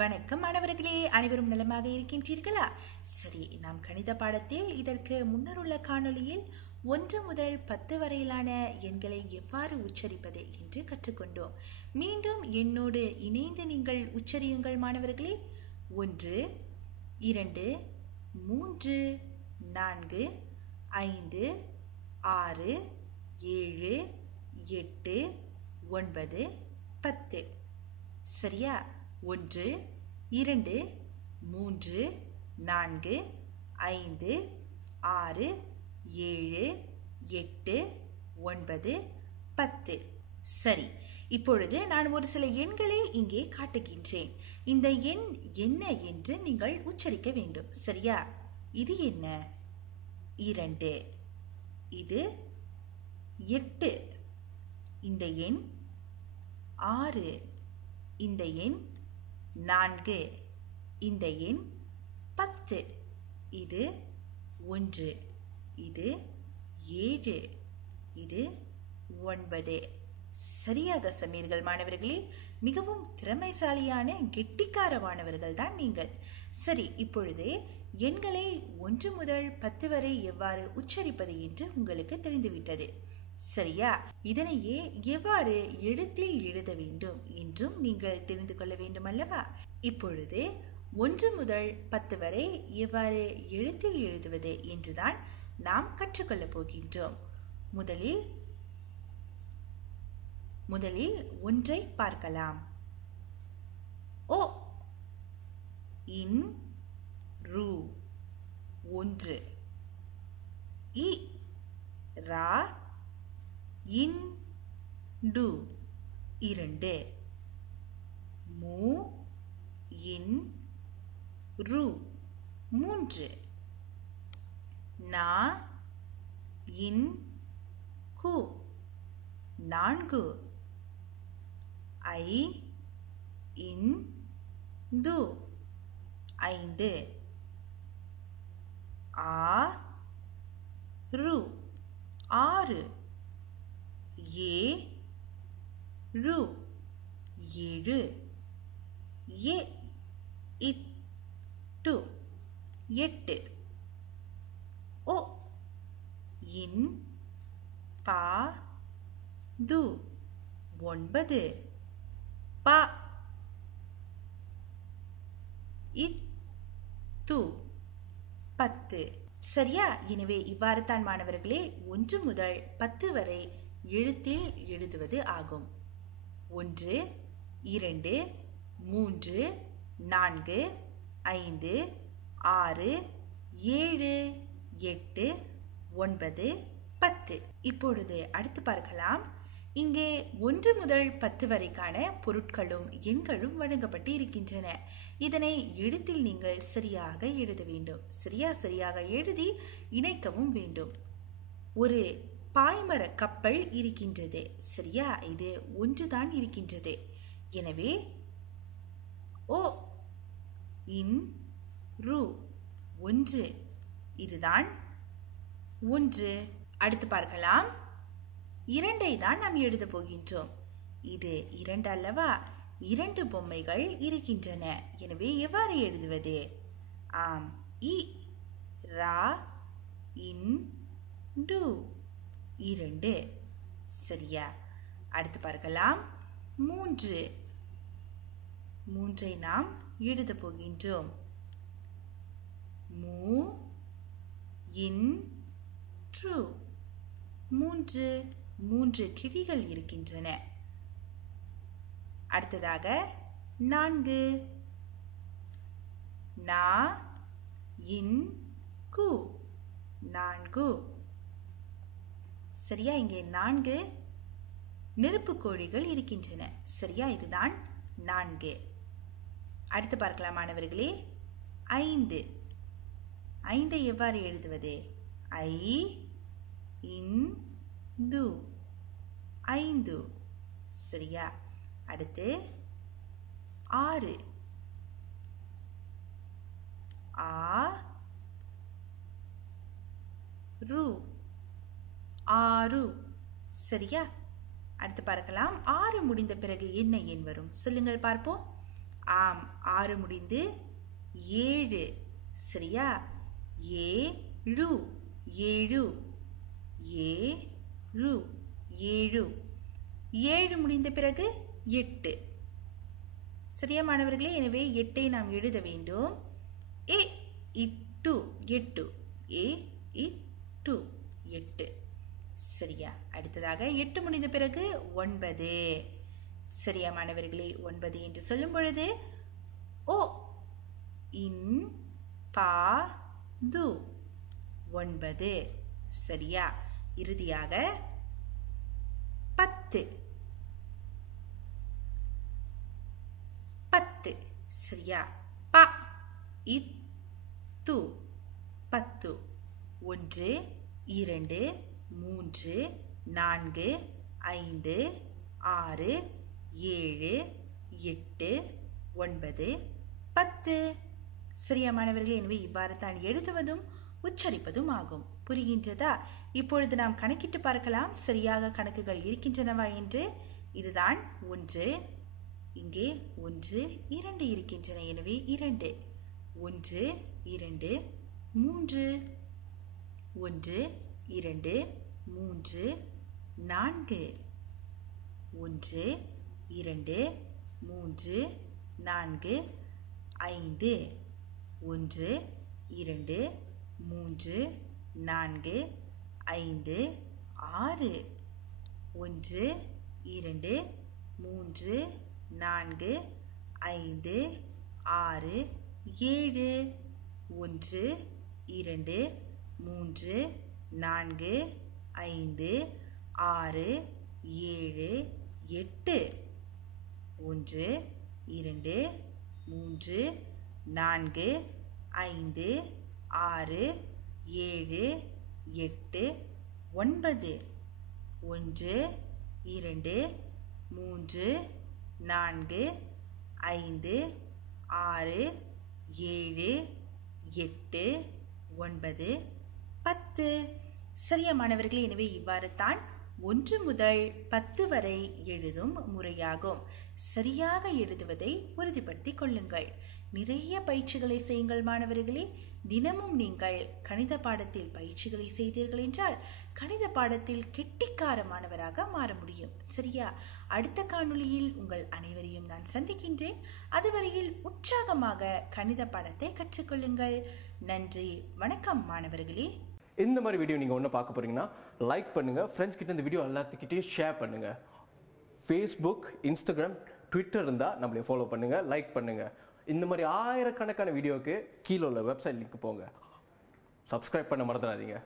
வணக்கம் மாணவர்களே, அனைவரும் நலமாக இருக்கின்றீர்களா? சரி, நாம் கணித பாடத்தில் இதற்கு முன்னர் உள்ள காணொளியில் 1 முதல் 10 வரையிலான எண்களை எவ்வாறு உச்சரிப்பது என்று கற்றுக்கொண்டோம். மீண்டும் என்னோடு இணைந்து நீங்கள் உச்சரியுங்கள் மாணவர்களே. 1, 2, 3, 4, 5, 6, 7, 8, 9, 10. சரியா? 1, 2, 3, 4, 5, 6, 7, 8, 9, 10. சரி, இப்பொழுது நான் ஒரு சில எண்களை இங்கே காட்டுகின்றேன். இந்த எண் என்ன என்று நீங்கள் உச்சரிக்க வேண்டும். சரியா? இது என்ன? 2. இது 8. இந்த எண் 6. இந்த எண் 4. இந்த எண் 10. இது 1. இது 7. இது 9. சரியாக சொன்னீர்கள் மாணவர்களே. மிகவும் திறமைசாலியான கெட்டிக்கார மாணவர்கள் தான் நீங்கள். சரி, இப்பொழுது எண்களை 1 முதல் 10 வரை எவ்வாறு உச்சரிப்பது என்று உங்களுக்கு தெரிந்துவிட்டது. சரியா? இதனையே எவ்வாறு எழுத்தில் எழுத வேண்டும் என்றும் நீங்கள் தெரிந்து கொள்ள வேண்டும் அல்லவா? இப்பொழுது 1 முதல் 10 வரை எவ்வாறு எழுத்தில் எழுதுவது என்றுதான் நாம் கற்றுக்கொள்ள போகின்றோம். முதலில் ஒன்றை பார்க்கலாம். ஓ, இன், ரு, 1. இ, ரா, இன், டு, 2. மு, இன், ரு, 3. நா, இன், கு, 4. ஐ, இன், து, 5. ஆ, ரு, 6. ஏ, ரு, 7. ஏ, இட்டு, 8. ஓ, இன், பா, து, 9. பா, இத்து, 10. சரியா? எனவே இவ்வாறு தான் மாணவர்களே 1 முதல் 10 வரை எழுத்தில் எழுதுவது ஆகும். 1, 2, 3, 4, 5, 6, 7, 8, 9, 10. இப்பொழுது அடுத்து பார்க்கலாம். இங்கே 1 முதல் 10 வரைக்கான பொருட்களும் எண்களும் வழங்கப்பட்டு இருக்கின்றன. இதனை எழுத்தில் நீங்கள் சரியாக எழுத வேண்டும். சரியாக எழுதி இணைக்கவும் வேண்டும். ஒரு பாய்மர கப்பல் இருக்கின்றது. சரியா? இது ஒன்றுதான் இருக்கின்றது. எனவே ஓ, இன், ரு, 1. இதுதான் 1. அடுத்து பார்க்கலாம். 2ஐ தான் நாம் எழுத போகின்றோம். இது 2 அல்லவா? 2 பொம்மைகள் இருக்கின்றன. எனவே எவ்வாறு எழுதுவது? ஆம், இ, ரா, இன், டு, 2. சரியா? அடுத்து பார்க்கலாம். 3ஐ நாம் எழுத போகின்றோம். மு, இன், ட்ரு, 3 கிளிகள் இருக்கின்றன. அடுத்ததாக 4. நா, இன், கு, 4. சரியா? இங்கே 4 நெருப்பு கோழிகள் இருக்கின்றன. சரியா? இதுதான் 4. அடுத்து பார்க்கலாம் மாணவர்களே. 5ஐ எவ்வாறு எழுதுவது? ஐ, இன், து, 5. சரியா? அடுத்து 6. ஆ, ரு, 6. சரியா? அடுத்து பார்க்கலாம். 6 முடிந்த பிறகு என்ன எண் வரும்? சொல்லுங்கள் பார்ப்போம். ஆம் 6 முடிந்து 7 சரியா ஏழு ஏழு ஏழு ஏழு 7 முடிந்த பிறகு 8 சரியா மாணவர்களே எனவே 8ஐ நாம் எழுத வேண்டும் ஏ இட்டு 8 ஏ இட்டு 8 சரியா அடுத்ததாக 8 முடிந்த பிறகு 9 சரியா மாணவர்களே 9 என்று சொல்லும் பொழுது ஓ இன் பா து 9 சரியா இறுதியாக 10 சரியா ப இத்து 10 1 2 3 4 5 6 7 8 9 10 சரியா மாணவர்களே எனவே இவ்வாறு தான் எழுதுவதும் உச்சரிப்பதும் ஆகும் புரிகின்றதா இப்பொழுது நாம் கணக்கிட்டு பார்க்கலாம் சரியாக கணக்குகள் இருக்கின்றனவா என்று இதுதான் 1 இங்கே 1 2 இருக்கின்றன எனவே 2 1 2 3 1 2 3 4 1 2 3 4 5 1 2 3 4 5 6 1 2 3 4 5 6 7 1 2 3 4 5 6 7 8 1 2 3 4 5 6 7 8 9 1 2 3 4 5 6 7 8 9 10 சரியா மாணவர்களே எனவே இவ்வாறு தான் 1 முதல் 10 வரை எழுதும் முறையாகும் சரியாக எழுதுவதை உறுதிப்படுத்திக் கொள்ளுங்கள் நிறைய பயிற்சிகளை செய்யுங்கள் மாணவர்களே தினமும் நீங்கள் கணித பாடத்தில் பயிற்சிகளை செய்தீர்கள் என்றால் கணித பாடத்தில் கெட்டிக்கார மாணவராக மாற முடியும் சரியா அடுத்த காணொளியில் உங்கள் அனைவரையும் நான் சந்திக்கின்றேன் அதுவரையில் உற்சாகமாக கணித பாடத்தை கற்றுக்கொள்ளுங்கள் நன்றி வணக்கம் மாணவர்களே இந்த மாதிரி வீடியோ நீங்க ஒண்ணு பார்க்க போறீங்கன்னா லைக் பண்ணுங்க ஃப்ரெண்ட்ஸ் கிட்ட இந்த வீடியோ எல்லாத்துக்கிட்டையும் ஷேர் பண்ணுங்க ஃபேஸ்புக் இன்ஸ்டாகிராம் ட்விட்டர் இருந்தா நம்மளை ஃபாலோ பண்ணுங்க லைக் பண்ணுங்க இந்த மாதிரி ஆயிரக்கணக்கான வீடியோக்கு கீழே உள்ள வெப்சைட் லிங்க் போங்க சப்ஸ்கிரைப் பண்ண மறந்துடாதீங்க